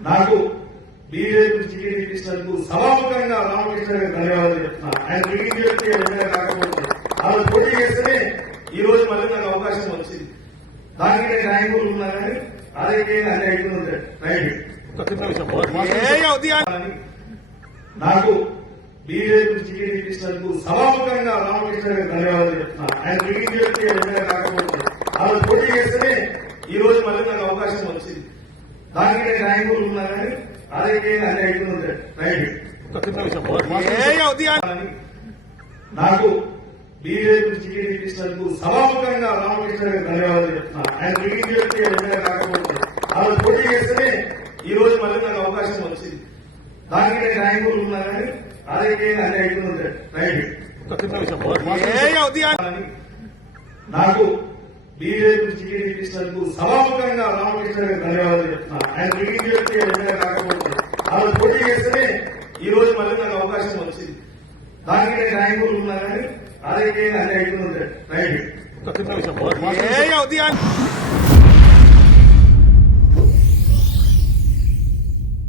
నాకు BJP ticket ఇప్పించినందుకు సభాముఖంగా రామకృష్ణ గారికి ధన్యవాదాలు చెప్తున్నా. ఆయన టికెట్ చెప్తే వెంటనే కాకపోతే ఆ రోజు పోటీ చేస్తేనే ఈ రోజు మళ్ళీ నాకు అవకాశం వచ్చింది. దానికి నేను న్యాయమూర్లు ఉన్నా కానీ అదే అదే అవుతుంది. నాకు బీజేపీ టికెట్ ఇప్పించినందుకు సభాముఖంగా రామకృష్ణ గారికి ధన్యవాదాలు చెప్తున్నా. ఆయన టికెట్ చెప్తే వెంటనే కాకపోతే ఆ రోజు పోటీ చేస్తేనే ఈ రోజు మళ్ళీ నాకు అవకాశం వచ్చింది. దానికి నేను న్యాయమూర్లు ఉన్నా కానీ అదే అదే అవుతుంది. నాకు బీజేపీ టికెట్ ఇప్పించినందుకు సభాముఖంగా రామకృష్ణ గారికి ధన్యవాదాలు చెప్తున్నా. ఆయన టికెట్ చెప్తే వెంటనే కాకపోతే ఆ రోజు పోటీ చేస్తేనే ఈ రోజు మళ్ళీ నాకు అవకాశం వచ్చింది. దానికి నేను న్యాయమూర్లు ఉన్నా కానీ అదే అదే అవుతుంది. నాకు బీజేపీ టికెట్ ఇప్పించినందుకు సభాముఖంగా రామకృష్ణ గారికి ధన్యవాదాలు చెప్తున్నా. ఆయన టికెట్ చెప్తే వెంటనే కాకపోతే ఆ రోజు పోటీ చేస్తేనే ఈ రోజు మళ్ళీ నాకు అవకాశం వచ్చింది. దానికి నేను న్యాయమూర్లు ఉన్నా కానీ అదే అదే అవుతుంది.